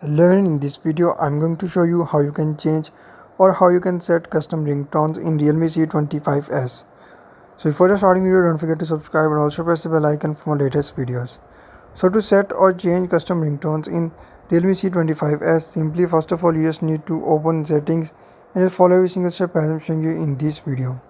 Hello everyone, in this video I'm going to show you how you can change or how you can set custom ringtones in Realme C25s. So before the starting video, don't forget to subscribe and also press the bell icon for my latest videos. So to set or change custom ringtones in Realme C25s, simply first of all you just need to open settings and just follow every single step as I'm showing you in this video.